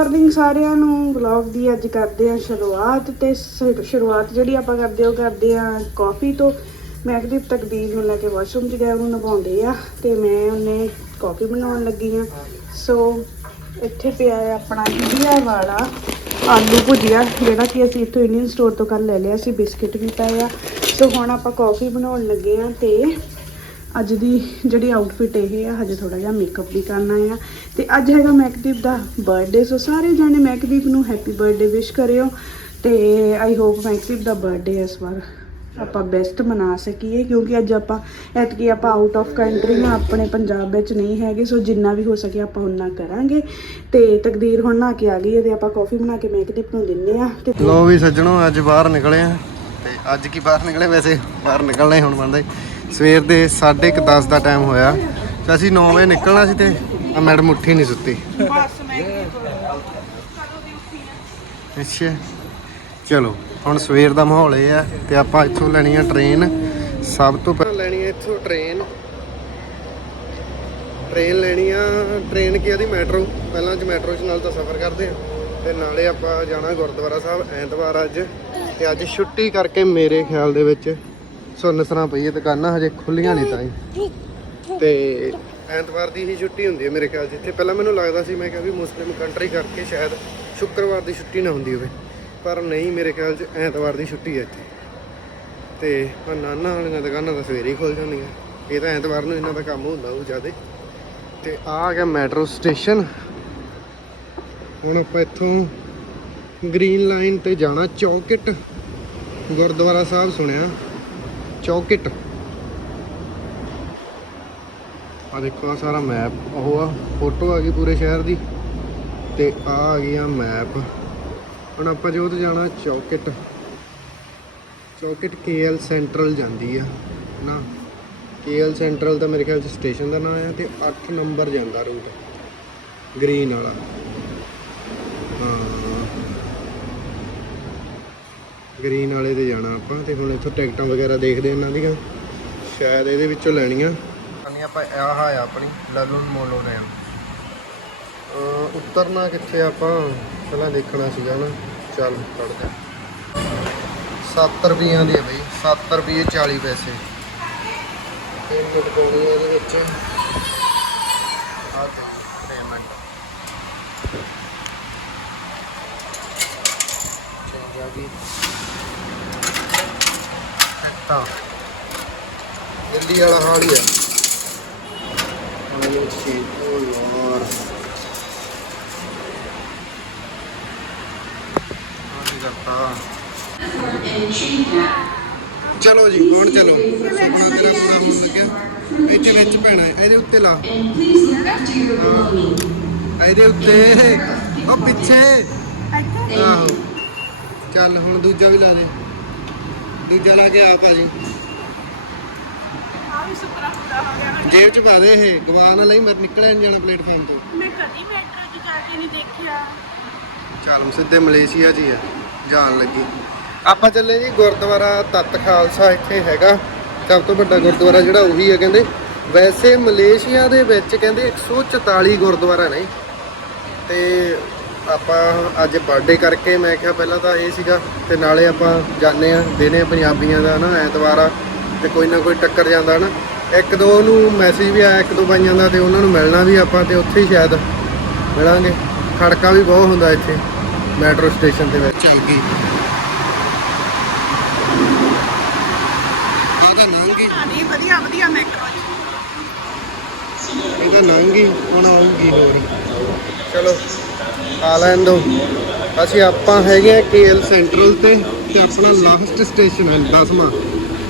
Morning ਸਾਰਿਆਂ ਨੂੰ vlog ਦੀ ਅੱਜ ਕਰਦੇ ਆ ਸ਼ੁਰੂਆਤ ਤੇ ਸ- ਸ਼ੁਰੂਆਤ ਜਿਹੜੀ ਆਪਾਂ ਕਰਦੇ ਉਹ ਕਰਦੇ ਆ ਕਾਫੀ ਤੋਂ। ਮੈਂ ਮੈਗਦੀਪ ਤਕਦੀਰ ਨੂੰ ਲੈ ਕੇ ਵਾਸ਼ਰੂਮ 'ਚ ਗਿਆ ਉਹਨੂੰ ਨਵਾਉਂਦੇ ਆ ਤੇ ਮੈਂ ਉਹਨੇ ਕਾਫੀ ਬਣਾਉਣ ਲੱਗੀ ਆ ਸੋ ਇੱਥੇ ਪਿਆ ਹੈ ਆਪਣਾ ਇੰਡੀਆ ਵਾਲਾ ਆਲੂ ਭੁਜੀਆ, ਜਿਹੜਾ ਕਿ ਅਸੀਂ ਇੱਥੋਂ ਇੰਡੀਅਨ ਸਟੋਰ ਤੋਂ ਕੱਲ ਲੈ ਲਿਆ ਸੀ, ਬਿਸਕਿਟ ਵੀ ਪਏ ਆ। ਸੋ ਹੁਣ ਆਪਾਂ ਕਾਫੀ ਬਣਾਉਣ ਲੱਗੇ ਆ ਤੇ ਅੱਜ ਦੀ ਜਿਹੜੀ ਆਊਟਫਿਟ ਇਹ ਆ, ਹਜੇ ਥੋੜਾ ਜਿਹਾ ਮੇਕਅਪ ਵੀ ਕਰਨਾ ਆ। ਤੇ ਅੱਜ ਹੈਗਾ ਮੈਕਦੀਪ ਦਾ ਬਰਥਡੇ ਸੋ ਸਾਰੇ ਜਾਣੇ ਮੈਕਦੀਪ ਨੂੰ ਹੈਪੀ ਬਰਥਡੇ ਵਿਸ਼ ਕਰਿਓ। ਤੇ ਆਈ ਹੋਪ ਮੈਕਦੀਪ ਦਾ ਬਰਥਡੇ ਇਸ ਵਾਰ ਆਪਾਂ ਬੈਸਟ ਮਨਾ ਸਕੀਏ, ਕਿਉਂਕਿ ਅੱਜ ਆਪਾਂ, ਐਤਕੀ ਆਪਾਂ ਆਊਟ ਆਫ ਕੰਟਰੀ ਆ ਆਪਣੇ ਪੰਜਾਬ ਵਿੱਚ ਨਹੀਂ ਹੈਗੇ ਸੋ ਜਿੰਨਾ ਵੀ ਹੋ ਸਕੇ ਆਪਾਂ ਉਨਾ ਕਰਾਂਗੇ। ਤੇ ਤਕਦੀਰ ਹੁਣ ਨਾ ਕੇ ਆ ਗਈ ਹੈ ਤੇ ਆਪਾਂ ਕਾਫੀ ਬਣਾ ਕੇ ਮੈਕਦੀਪ ਨੂੰ ਦਿੰਨੇ ਆ। ਤੇ ਲੋ ਵੀ ਸੱਜਣੋ, ਅੱਜ ਬਾਹਰ ਨਿਕਲੇ ਆ। ਤੇ ਅੱਜ ਕੀ ਬਾਹਰ ਨਿਕਲੇ, ਵੈਸੇ ਬਾਹਰ ਨਿਕਲਣਾ ਹੀ ਹੁਣ ਬੰਦਾ ਸਵੇਰ ਦੇ 10:30 ਦਾ ਟਾਈਮ ਹੋਇਆ। ਤੇ ਅਸੀਂ 9 ਵਜੇ ਨਿਕਲਣਾ ਸੀ ਤੇ ਆ ਮੈਡਮ ਉੱਠੀ ਨਹੀਂ ਸੁੱਤੀ। ਅੱਛਾ। ਚਲੋ, ਹੁਣ ਸਵੇਰ ਦਾ ਮਾਹੌਲ ਇਹ ਆ ਤੇ ਆਪਾਂ ਇੱਥੋਂ ਲੈਣੀ ਆ ਟ੍ਰੇਨ ਸਭ ਤੋਂ ਪਹਿਲਾਂ ਲੈਣੀ ਆ ਇੱਥੋਂ ਟ੍ਰੇਨ ਟ੍ਰੇਨ ਲੈਣੀ ਆ ਟ੍ਰੇਨ ਕੀ ਆਦੀ ਮੈਟਰੋ ਪਹਿਲਾਂ ਚ ਮੈਟਰੋ ਚ ਨਾਲ ਤਾਂ ਸਫ਼ਰ ਕਰਦੇ ਆ। ਤੇ ਨਾਲੇ ਆਪਾਂ ਜਾਣਾ ਗੁਰਦੁਆਰਾ ਸਾਹਿਬ ਐਤਵਾਰ ਅੱਜ। ਤੇ ਅੱਜ ਛੁੱਟੀ ਕਰਕੇ ਮੇਰੇ ਖਿਆਲ ਦੇ ਵਿੱਚ ਸੁੰਨਸਰਾਂ ਪਈ ਹੈ, ਦੁਕਾਨਾਂ ਹਜੇ ਖੁੱਲੀਆਂ ਨਹੀਂ ਤਾਂ ਹੀ। ਤੇ ਐਤਵਾਰ ਦੀ ਹੀ ਛੁੱਟੀ ਹੁੰਦੀ ਹੈ ਮੇਰੇ ਖਿਆਲ ਜਿੱਥੇ ਪਹਿਲਾਂ ਮੈਨੂੰ ਲੱਗਦਾ ਸੀ, ਮੈਂ ਕਿਹਾ ਵੀ ਮੁਸਲਿਮ ਕੰਟਰੀ ਕਰਕੇ ਸ਼ਾਇਦ ਸ਼ੁੱਕਰਵਾਰ ਦੀ ਛੁੱਟੀ ਨਾ ਹੁੰਦੀ ਹੋਵੇ। ਪਰ ਨਹੀਂ, ਮੇਰੇ ਖਿਆਲ 'ਚ ਐਤਵਾਰ ਦੀ ਛੁੱਟੀ ਹੈ ਇੱਥੇ। ਤੇ ਆ ਨਾਨਾ ਵਾਲੀਆਂ ਦੁਕਾਨਾਂ ਤਾਂ ਸਵੇਰੇ ਹੀ ਖੁੱਲ ਜਾਂਦੀਆਂ। ਇਹ ਤਾਂ ਐਤਵਾਰ ਨੂੰ ਇਹਨਾਂ ਦਾ ਕੰਮ ਹੁੰਦਾ ਉਹ ਜ਼ਿਆਦੇ। ਤੇ ਆ ਗਿਆ ਮੈਟਰੋ ਸਟੇਸ਼ਨ। ਹੁਣ ਆਪਾਂ ਇੱਥੋਂ ਗ੍ਰੀਨ ਲਾਈਨ ਤੇ ਜਾਣਾ ਚੌਕਿਟ। ਗੁਰਦੁਆਰਾ ਸਾਹਿਬ ਸੁਣਿਆ। ਚੌਕਿਟ। ਆ ਦੇਖੋ ਆ ਸਾਰਾ ਮੈਪ ਉਹ ਆ ਫੋਟੋ ਆ ਗਈ ਪੂਰੇ ਸ਼ਹਿਰ ਦੀ। ਤੇ ਆ ਆ ਗਿਆ ਮੈਪ ਹੁਣ ਆਪਾਂ ਜੋ ਤੇ ਜਾਣਾ ਚੌਕਿਟ। ਚੌਕਿਟ ਕੇਐਲ ਸੈਂਟਰਲ ਜਾਂਦੀ ਆ, ਨਾ। ਕੇਐਲ ਸੈਂਟਰਲ ਦਾ ਮੇਰੇ ਖਿਆਲ ਚ ਸਟੇਸ਼ਨ ਦਾ ਨਾਮ ਆ ਤੇ 8 ਨੰਬਰ ਜਾਂਦਾ ਰੂਟ ਗ੍ਰੀਨ ਵਾਲਾ। ਗ੍ਰੀਨ ਵਾਲੇ ਤੇ ਜਾਣਾ ਆਪਾਂ ਤੇ ਹੁਣ ਇੱਥੋਂ ਟਿਕਟਾਂ ਵਗੈਰਾ ਦੇਖਦੇ ਇਹਨਾਂ ਦੀਆਂ। ਸ਼ਾਇਦ ਇਹਦੇ ਵਿੱਚੋਂ ਲੈਣੀਆਂ। ਨਹੀਂ ਆਪਾਂ ਆਹ ਆ ਆਪਣੀ ਲਲੂਨ ਮੋਲੋ ਨੇ ਉਤਰਨਾ ਕਿੱਥੇ ਆਪਾਂ? ਪਹਿਲਾਂ ਦੇਖਣਾ ਸੀਗਾ ਨਾ। ਚੱਲ ਫੜਦੇ 7 ਰੁਪਈਆਂ ਦੀ ਹੈ ਬਈ 7 ਰੁਪਏ 40 ਪੈਸੇ। ਇਹ ਟਿਕਟ ਪਾਉਣੀ ਹੈ ਇਹਦੇ ਵਿੱਚ। ਆ ਤੇ ਪੇਮੈਂਟ ਚੇਂਜ ਆ ਗਈ। ਟਿਕਟਾਂ ਦਿੱਲੀ ਵਾਲਾ ਹਾਲ ਹੀ ਹੈ। ਆਲੋ ਸੀ ਉਹ ਯਾਰ। ਚਲੋ ਜੀ ਹੁਣ ਚਲੋ। ਆਪਣਾ ਤੇਰਾ ਪੂਰਾ ਹੋਣ ਲੱਗਿਆ। ਇੱਥੇ ਵਿੱਚ ਪੈਣਾ ਹੈ, ਇਹਦੇ ਉੱਤੇ ਲਾ। ਇਹਦੇ ਉੱਤੇ। ਉਹ ਪਿੱਛੇ। ਆਹੋ। ਚੱਲ ਹੁਣ ਦੂਜਾ ਵੀ ਲਾ ਦੇ। ਦੂਜਾ ਲਾ ਕੇ ਆ ਭਾਜੀ। ਆ ਵੀ ਸੁਪਰਾ ਪੂਰਾ ਹੋ ਗਿਆ ਜੇਬ ਚ ਪਾ ਦੇ ਇਹ ਗਵਾ ਨਾ ਲਈ ਮਰ ਨਿਕਲਿਆ ਨਹੀਂ ਜਾਣਾ ਪਲੇਟਫਾਰਮ ਤੋਂ। ਮੈਂ ਕਦੀ ਮੈਟਰੋ 'ਚ ਜਾ ਕੇ ਨਹੀਂ ਦੇਖਿਆ। ਚੱਲ ਸਿੱਧੇ ਮਲੇਸ਼ੀਆ 'ਚ ਹੀ ਆ ਜਾਣ ਲੱਗੀ। ਆਪਾਂ ਚੱਲੇ ਜੀ ਗੁਰਦੁਆਰਾ ਤਤ ਖਾਲਸਾ ਇੱਥੇ ਹੈਗਾ। ਸਭ ਤੋਂ ਵੱਡਾ ਗੁਰਦੁਆਰਾ ਜਿਹੜਾ ਉਹੀ ਹੈ ਕਹਿੰਦੇ। ਵੈਸੇ ਮਲੇਸ਼ੀਆ ਦੇ ਵਿੱਚ ਕਹਿੰਦੇ 144 ਗੁਰਦੁਆਰਾ ਨੇ। ਤੇ ਆਪਾਂ ਅੱਜ ਬਰਥਡੇ ਕਰਕੇ ਮੈਂ ਕਿਹਾ ਪਹਿਲਾਂ ਤਾਂ ਇਹ ਸੀਗਾ ਤੇ ਨਾਲੇ ਆਪਾਂ ਜਾਣੇ ਆ ਦਿਨੇ ਪੰਜਾਬੀਆਂ ਦਾ ਨਾ ਐਤਵਾਰ ਆ ਤੇ ਕੋਈ ਨਾ ਕੋਈ ਟੱਕਰ ਜਾਂਦਾ ਨਾ। ਇੱਕ ਦੋ ਨੂੰ ਮੈਸੇਜ ਵੀ ਆਇਆ ਇੱਕ ਦੋ ਬਾਈਆਂ ਦਾ ਤੇ ਉਹਨਾਂ ਨੂੰ ਮਿਲਣਾ ਵੀ ਆਪਾਂ ਤੇ ਉੱਥੇ ਹੀ ਸ਼ਾਇਦ ਮਿਲਾਂਗੇ। ਖੜਕਾ ਵੀ ਬਹੁਤ ਹੁੰਦਾ ਇੱਥੇ ਮੈਟਰੋ ਸਟੇਸ਼ਨ ਦੇ ਵਿੱਚ। ਚੱਲ ਗਈ ਆਦਾ ਨੰਗੀ ਨਹੀਂ ਵਧੀਆ ਵਧੀਆ ਮੈਟਰੋ ਇਹਦਾ ਨੰਗੀ ਹੁਣ ਆਊਗੀ ਹੋਰ? ਚਲੋ। ਆ ਲੈਣ ਦੋ। ਅਸੀਂ ਆਪਾਂ ਹੈਗੇ ਆ ਕੇਐਲ ਸੈਂਟਰਲ ਤੇ ਤੇ ਆਪਣਾ ਲਾਸਟ ਸਟੇਸ਼ਨ ਹੈ 10ਵਾਂ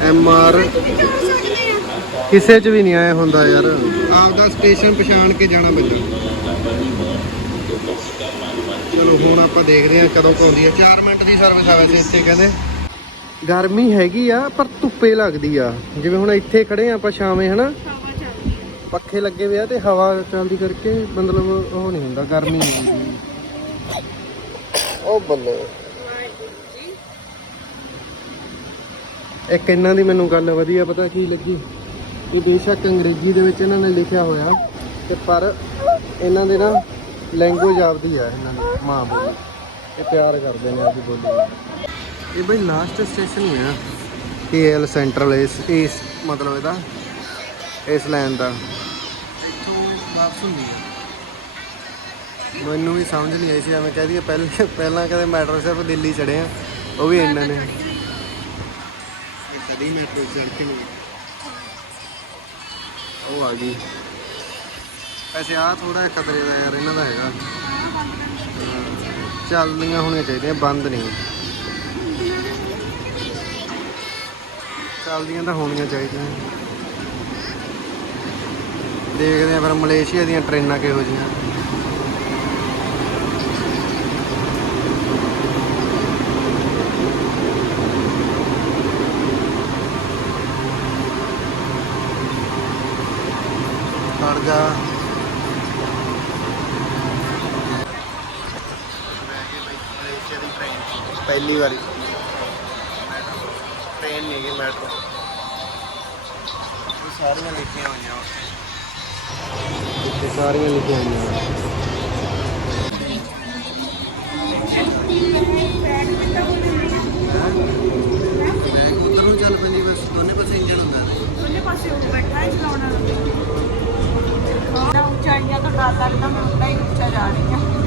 ਐਮ ਆਰ। ਕਿਸੇ 'ਚ ਵੀ ਨਹੀਂ ਆਇਆ ਹੁੰਦਾ ਯਾਰ। ਆਪਦਾ ਸਟੇਸ਼ਨ ਪਛਾਣ ਕੇ ਜਾਣਾ ਪੈਂਦਾ। ਚਲੋ ਹੁਣ ਆਪਾਂ ਦੇਖਦੇ ਆ ਕਦੋਂ ਪਾਉਂਦੀ ਆ 4 ਮਿੰਟ ਦੀ ਸਰਵਿਸ ਆ ਵੈਸੇ ਇੱਥੇ ਕਹਿੰਦੇ। ਗਰਮੀ ਹੈਗੀ ਆ ਪਰ ਧੁੱਪੇ ਲੱਗਦੀ ਆ। ਜਿਵੇਂ ਹੁਣ ਇੱਥੇ ਖੜੇ ਆ ਆਪਾਂ ਛਾਵੇਂ ਹਨਾ? ਪੱਖੇ ਲੱਗੇ ਹੋਏ ਆ ਤੇ ਹਵਾ ਚੱਲਦੀ ਕਰਕੇ ਮਤਲਬ ਉਹ ਨਹੀਂ ਹੁੰਦਾ ਗਰਮੀ ਨਹੀਂ ਹੁੰਦੀ। ਉਹ ਬੱਲੇ। ਇੱਕ ਇਹਨਾਂ ਦੀ ਮੈਨੂੰ ਗੱਲ ਵਧੀਆ ਪਤਾ ਕੀ ਲੱਗੀ? ਇਹ ਬੇਸ਼ੱਕ ਅੰਗਰੇਜ਼ੀ ਦੇ ਵਿੱਚ ਇਹਨਾਂ ਨੇ ਲਿਖਿਆ ਹੋਇਆ, ਤੇ ਪਰ ਇਹਨਾਂ ਦੇ ਨਾ ਲੈਂਗੁਏਜ ਆਪਦੀ ਆ ਇਹਨਾਂ ਦੀ, ਮਾਂ ਬੋਲੀ। ਇਹ ਪਿਆਰ ਕਰਦੇ ਨੇ ਆਪਦੀ ਬੋਲੀ ਨਾਲ ਇਹ ਬਈ ਲਾਸਟ ਸਟੇਸ਼ਨ ਹੀ ਕੇਐਲ ਸੈਂਟਰਲ ਇਸ ਇਸ ਮਤਲਬ ਇਹਦਾ, ਇਸ ਲਾਈਨ ਦਾ। ਇੱਥੋਂ ਵਾਪਸ ਹੁੰਦੀ ਆ। ਮੈਨੂੰ ਵੀ ਸਮਝ ਨਹੀਂ ਆਈ ਸੀ ਐਵੇਂ ਕਹਿ ਦਈਏ ਪਹਿਲੇ ਪਹਿਲਾਂ ਕਦੇ ਮੈਟਰੋ ਸਿਰਫ ਦਿੱਲੀ ਚੜੇ ਆ ਉਹ ਵੀ ਇਹਨਾਂ ਨੇ। ਕਦੀ ਮੈਟਰੋ ਚੜ ਕੇ ਨਹੀਂ। ਉਹ ਆ ਗਈ। ਵੈਸੇ ਆ ਥੋੜਾ ਖਤਰੇ ਦਾ ਯਾਰ ਇਹਨਾਂ ਦਾ ਹੈਗਾ। ਚੱਲਦੀਆਂ ਹੋਣੀਆਂ ਚਾਹੀਦੀਆਂ ਬੰਦ ਨਹੀਂ। ਚੱਲਦੀਆਂ ਤਾਂ ਹੋਣੀਆਂ ਚਾਹੀਦੀਆਂ। ਦੇਖਦੇ ਆ ਫਿਰ ਮਲੇਸ਼ੀਆ ਦੀਆਂ ਟ੍ਰੇਨਾਂ ਕਿਹੋ ਜਿਹੀਆਂ। ਜਾ ਪਹਿਲੀ ਵਾਰੀ। ਟ੍ਰੇਨ ਨਹੀਂ ਗਈ ਮੈਟਰੋ ਇਹ ਸਾਰੀਆਂ ਲਿਖੀਆਂ ਹੋਈਆਂ। ਉੱਥੇ ਸਾਰੀਆਂ ਲਿਖੀਆਂ ਹੋਈਆਂ। ਬੈਗ ਉਧਰ ਨੂੰ ਚੱਲ ਪੈਂਦੀ ਬਸ ਦੋਨੇ ਪਾਸੇ ਇੰਜਣ ਹੁੰਦਾ। ਉਹਨੇ ਪਾਸੇ ਉਹ ਬੈਠਾ ਹੈ ਚਲਾਉਣ ਵਾਲਾ। ਉਚਾਈਆਂ ਤੋਂ ਡਰ ਲੱਗਦਾ ਮੈਂ ਉੱਦਾਂ ਹੀ ਉੱਚਾ ਜਾ ਰਹੀ ਹਾਂ।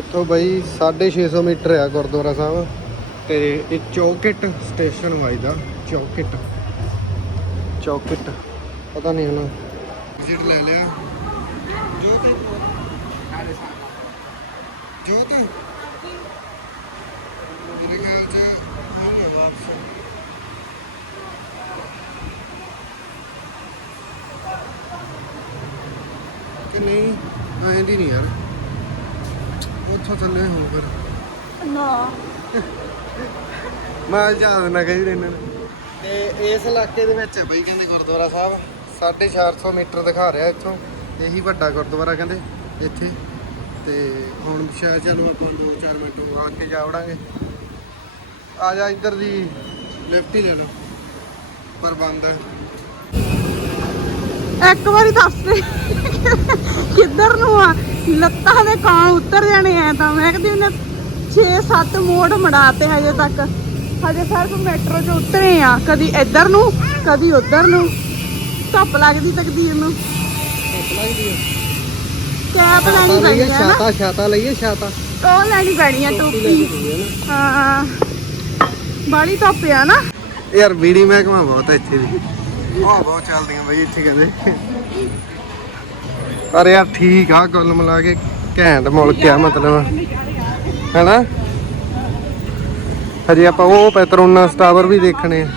ਇੱਥੋਂ ਬਈ 650 ਮੀਟਰ ਆ ਗੁਰਦੁਆਰਾ ਸਾਹਿਬ। ਤੇ ਇਹ ਚੌਕਟ ਸਟੇਸ਼ਨ ਵਾਈਦਾ ਚੌਕਟ। ਚੌਕਟ, ਪਤਾ ਨਹੀਂ ਹਨਾ ਵਿਜ਼ਿਟ ਲੈ ਲਿਆ। ਜੋਤ। ਜੋਤ। ਮੇਰੇ ਖਿਆਲ ਚ ਆਉਂਗੇ ਵਾਪਸ। ਕਿ ਨਹੀਂ ਐਂ ਨਹੀਂ ਯਾਰ। ਉੱਥੋਂ ਥੱਲੇ ਹੋ ਫਿਰ? ਨਾ। ਮੈਂ ਯਾਦ ਨਾ ਕਹੀ ਨੇ। ਤੇ ਇਸ ਇਲਾਕੇ ਦੇ ਵਿੱਚ ਹੈ ਬਈ ਕਹਿੰਦੇ ਗੁਰਦੁਆਰਾ ਸਾਹਿਬ 450 ਮੀਟਰ ਦਿਖਾ ਰਿਹਾ ਇੱਥੋਂ। ਇਹੀ ਵੱਡਾ ਗੁਰਦੁਆਰਾ ਕਹਿੰਦੇ ਇੱਥੇ। ਤੇ ਹੁਣ ਸ਼ਾਇਦ ਚਲੋ ਆਪਾਂ 2-4 ਮਿੰਟ ਆ ਕੇ ਜਾ ਵੜਾਂਗੇ। ਆ ਜਾ ਇੱਧਰ ਦੀ ਲਿਫਟ ਹੀ ਲੈ ਲਓ। ਪਰ ਬੰਦ ਹੈ ਇੱਕ ਵਾਰੀ ਦੱਸ ਦੇ। ਕਿੱਧਰ ਨੂੰ ਆ? ਲੱਤਾਂ ਦੇ ਕਾਂ ਉਤਰ ਜਾਣੇ ਆ ਤਾਂ ਮੈਂ ਕਹਿੰਦੀ ਉਹਨੇ 6-7 ਮੋੜ ਮੜਾਤੇ ਹਜੇ ਤੱਕ। ਹਜੇ ਸਿਰਫ ਮੈਟਰੋ 'ਚ ਉਤਰੇ ਆ। ਕਦੀ ਇੱਧਰ ਨੂੰ ਕਦੀ ਉੱਧਰ ਨੂੰ। ਧੁੱਪ ਲੱਗਦੀ ਤਕਦੀਰ ਨੂੰ। ਕੈਪ ਲੈਣੀ ਪੈਣੀ ਨਾ। ਛਾਤਾ ਛਾਤਾ ਲਈਏ ਛਾਤਾ ਉਹ ਲੈਣੀ ਪੈਣੀ ਆ ਟੋਪੀ ਹਾਂ ਬਾਲੀ ਧੁੱਪ ਆ ਨਾ। ਯਾਰ ਬੀੜੀ ਮਹਿਕਮਾ ਬਹੁਤ ਹੈ ਇੱਥੇ ਦੀ ਉਹ ਬਹੁਤ ਚੱਲਦੀਆਂ ਬਈ ਇੱਥੇ ਕਹਿੰਦੇ। ਪਰ ਯਾਰ ਠੀਕ ਆ ਕੁੱਲ ਮਿਲਾ ਕੇ ਘੈਂਟ ਮੁਲਕ ਆ ਮਤਲਬ। ਹੈਨਾ? ਹਜੇ ਆਪਾਂ ਉਹ ਪੈਟਰੋਨਸ ਟਾਵਰ ਵੀ ਦੇਖਣੇ ਹਾਂ।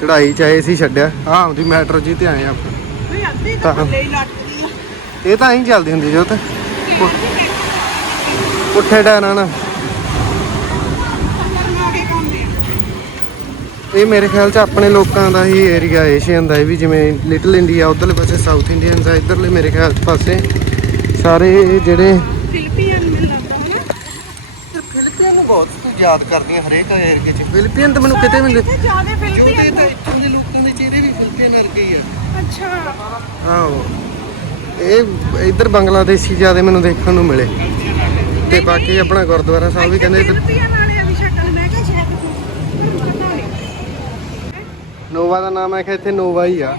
ਚੜਾਈ ਚਾਹੇ ਸੀ ਛੱਡਿਆ। ਆ ਆਉਂਦੀ ਮੈਟਰੋ ਜੀ ਤੇ ਆਏ ਆਪਾਂ। ਤਾਂ ਤਾਂ ਹੀ ਇਹ ਤਾਂ ਐਂ ਚੱਲਦੀ ਹੁੰਦੀ ਜੋਤ ਪੁੱਠੇ ਟਾਇਰਾਂ ਨਾਲ। ਇਹ ਮੇਰੇ ਖਿਆਲ ਚ ਆਪਣੇ ਲੋਕਾਂ ਦਾ ਹੀ ਏਰੀਆ ਏਸ਼ੀਅਨ ਦਾ ਵੀ ਜਿਵੇਂ ਲਿਟਲ ਇੰਡੀਆ ਉਧਰਲੇ ਪਾਸੇ ਸਾਊਥ ਇੰਡੀਅਨਸ ਆ ਇਧਰਲੇ ਮੇਰੇ ਖਿਆਲ ਪਾਸੇ ਸਾਰੇ ਜਿਹੜੇ ਫਿਲੀਪੀਨ ਮੈਨੂੰ ਲੱਗਦਾ ਹੈ ਫਿਲੀਪੀਨ ਨੂੰ ਬਹੁਤ ਤੂੰ ਯਾਦ ਕਰਦੀਆਂ ਹਰੇਕ ਏਰੀਆ ਚ। ਫਿਲੀਪੀਨ ਤਾਂ ਮੈਨੂੰ ਕਿਤੇ ਵੀ ਜ਼ਿਆਦਾ ਫਿਲੀਪੀਨ ਤਾਂ ਇੱਥੋਂ ਦੇ ਲੋਕਾਂ ਦੇ ਚਿਹਰੇ ਵੀ ਫਿਲੀਪੀਨ ਵਰਗੇ ਹੀ ਆ। ਅੱਛਾ। ਆਹੋ। ਇਹ ਇੱਧਰ ਬੰਗਲਾਦੇਸ਼ੀ ਜ਼ਿਆਦਾ ਮੈਨੂੰ ਦੇਖਣ ਨੂੰ ਮਿਲੇ। ਤੇ ਬਾਕੀ ਆਪਣਾ ਗੁਰਦੁਆਰਾ ਸਾਹਿਬ ਵੀ ਕਹਿੰਦੇ ਇੱਧਰ ਫਿਲੀਪੀਨ ਵਾਲਿਆਂ ਦੀ ਸ਼ਕਲ ਮੈਂ ਕਿਹਾ ਸ਼ਾਇਦ ਮੈਨੂੰ ਪਤਾ ਨਹੀਂ ਨੋਵਾ ਦਾ ਨਾਮ ਹੈ ਕਿ ਇੱਥੇ ਨੋਵਾ ਹੀ ਆ।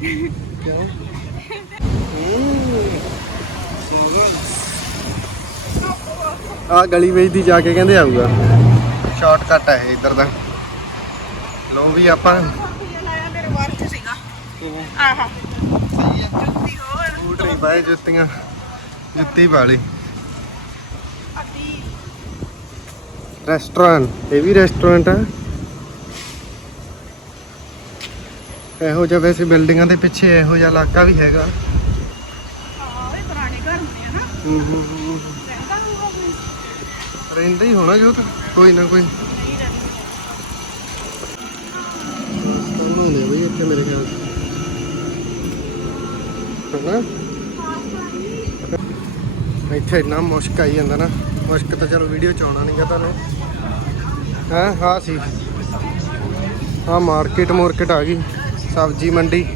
ਕੀ? ਕਿਉਂ? ਆ ਗਲੀ ਵਿੱਚ ਦੀ ਜਾ ਕੇ ਕਹਿੰਦੇ ਆਊਗਾ। ਸ਼ਾਰਟਕਟ ਹੈ ਇੱਧਰ ਦਾ। ਲੋ ਵੀ ਆਪਾਂ। ਮੇਰੇ ਵਾਰਥ ਸੀਗਾ। ਆਹਾ। ਜੁੱਤੀ ਹੋਰ। ਬੂਟ ਨਹੀਂ ਪਾਏ ਜੁੱਤੀਆਂ। ਜੁੱਤੀ ਪਾ ਲਈ। ਰੈਸਟੋਰੈਂਟ ਇਹ ਵੀ ਰੈਸਟੋਰੈਂਟ ਹੈ ਇਹੋ ਜਿਹਾ ਵੈਸੇ ਬਿਲਡਿੰਗਾਂ ਦੇ ਪਿੱਛੇ ਇਹੋ ਜਿਹਾ ਇਲਾਕਾ ਵੀ ਹੈਗਾ। ਹਾਂ ਇਹ ਪੁਰਾਣੇ ਘਰ ਹੁੰਦੇ ਆ ਨਾ। ਹੂੰ ਹੂੰ ਹੂੰ ਰਹਿੰਦਾ ਹੋਊਗਾ ਕੋਈ? ਰਹਿੰਦਾ ਹੀ ਹੋਣਾ ਜੋ ਕੋਈ ਨਾ ਕੋਈ। ਨਹੀਂ ਹੁੰਦੇ ਬਈ ਇੱਥੇ ਮੇਰੇ ਖਿਆਲ ਹਨਾ? ਇੱਥੇ ਇੰਨਾ ਮੁਸ਼ਕ ਆਈ ਜਾਂਦਾ ਨਾ। ਮੁਸ਼ਕ ਤਾਂ ਚਲੋ ਵੀਡੀਓ ਚ ਆਉਣਾ ਨਹੀਂਗਾ ਤੁਹਾਨੂੰ। ਹਾਂ ਹਾਂ ਸੀ। ਹਾਂ ਮਾਰਕੀਟ ਮਾਰਕੀਟ ਆ ਗਈ। ਸਬਜ਼ੀ ਮੰਡੀ।